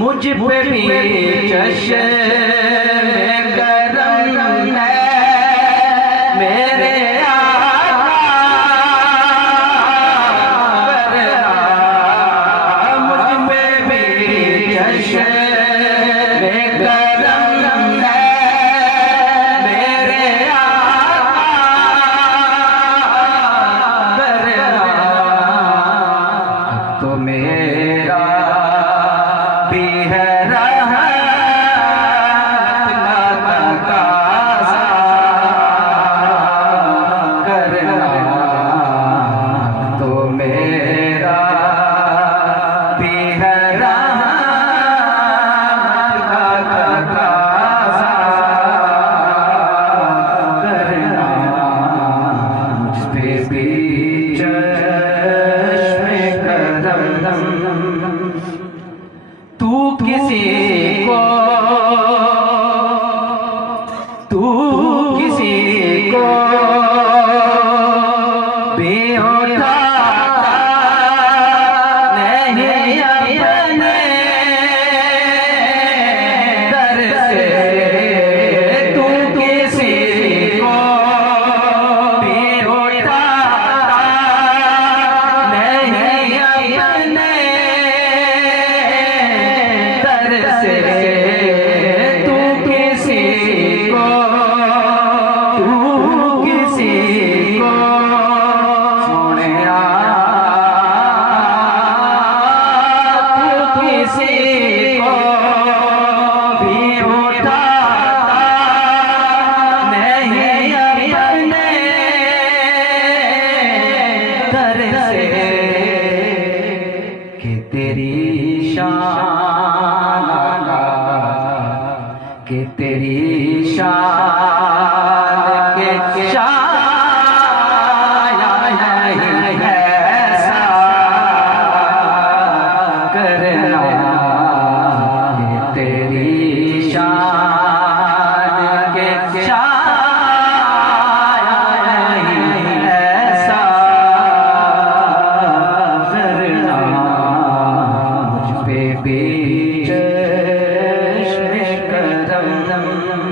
मुझ पे भी चश्मे करम है मेरे आका, मुझ पे भी चश्मे करम है मेरे आका, तो मेरा भी है तू किसी को बेहोता नहीं अपने दर से, तू किसी को बेहोता नहीं अपने दर से, तू किसी को सोनिया तू किसी को भी उठाता नहीं अपने दर से, कि तेरी शान के तेरी शान के शाया नहीं ऐसा करना, कि तेरी शान के शाया नहीं ऐसा करना, मुझ पे भी चश्मे करम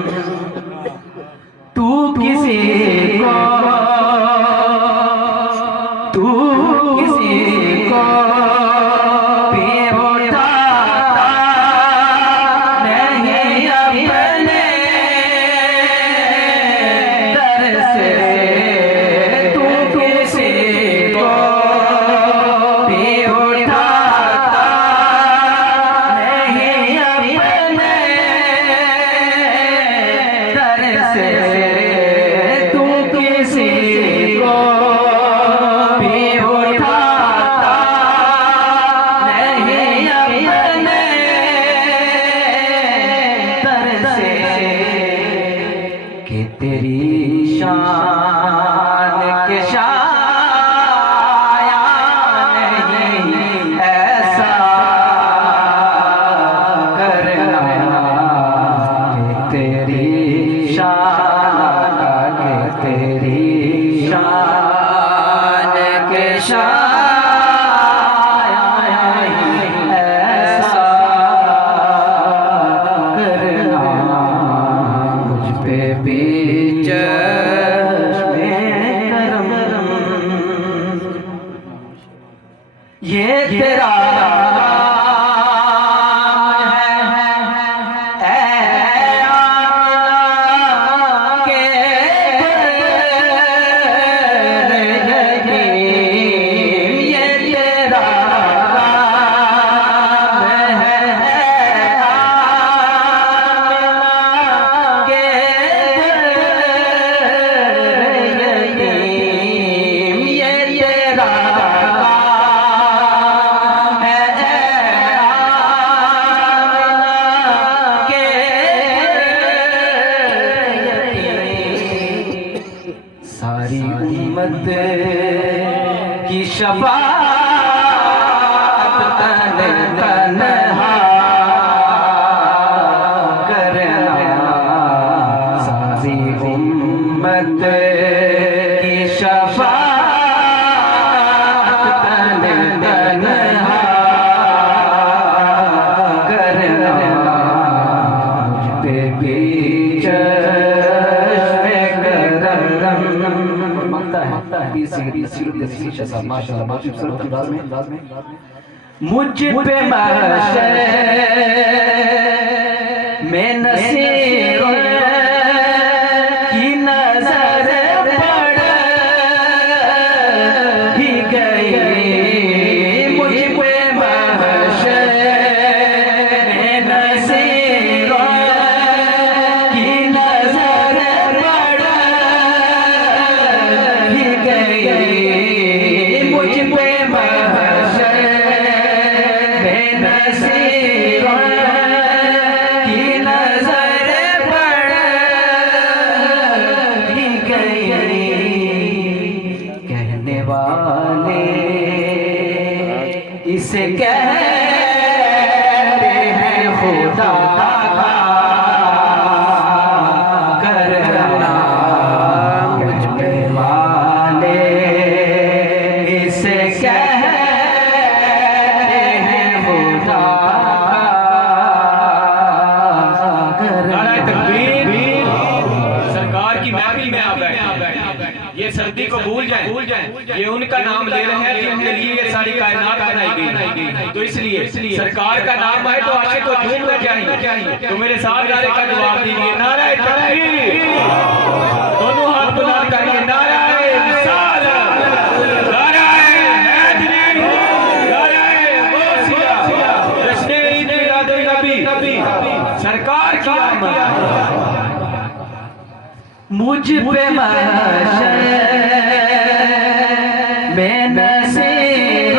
ऐसा करना मुझ पे भी चश्मे करम। ये तेरा सारी उम्मत की शफाअत तन्हा करना। सारी उम्मत की शफाअत तन्हा करना मुझ पे भी मुझ पे महशर में नसीर की नजर पड़ ही गई। मुझ पे महशर में नसीर की नजर पड़ ही गई। मुझ पे महशर में नसीर की नजर पड़ ही गई। कहने वाले इसे कहते हैं खुदा करना। मुझ पे वाले इसे कहते हैं खुदा करना। सरकार की महफिल में आ गए, ये सर्दी को भूल जाएं। ये उनका नाम ले रहे हैं जिनके लिए ये सारी कायनात बनाई गई। तो इसलिए सरकार का नाम आए तो आशिक को झूमना चाहिए। तो मेरे साथ नारे का जवाब दीजिए, नारे तकबीर। दोनों हाथ बुलंद करिए, नारे रिसालत, नारे हैदरी, नारे गौसिया, जश्न ईद मिलाद-उन-नबी, सरकार की आमद। मुझ पे महशर में नसीर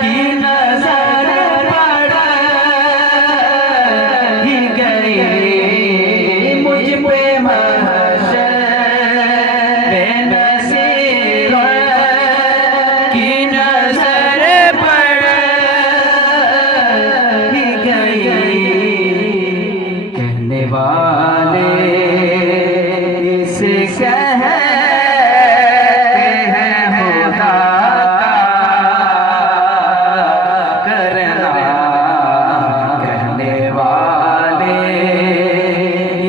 की नजर पड़ ही गई। मुझ पे महशर में नसीर की नजर पड़ ही गई। कहने वाले इसे कहते हैं खुदा करना। कहने वाले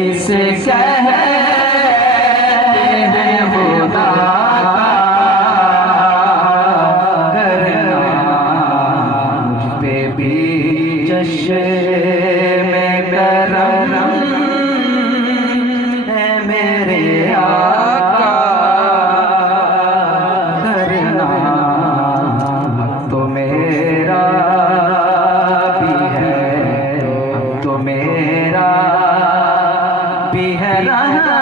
इसे कहते हैं खुदा करना। मुझ पे भी जश्न में करम है मेरे आका करना। अब तो मेरा भी है, अब तो मेरा भी है रहा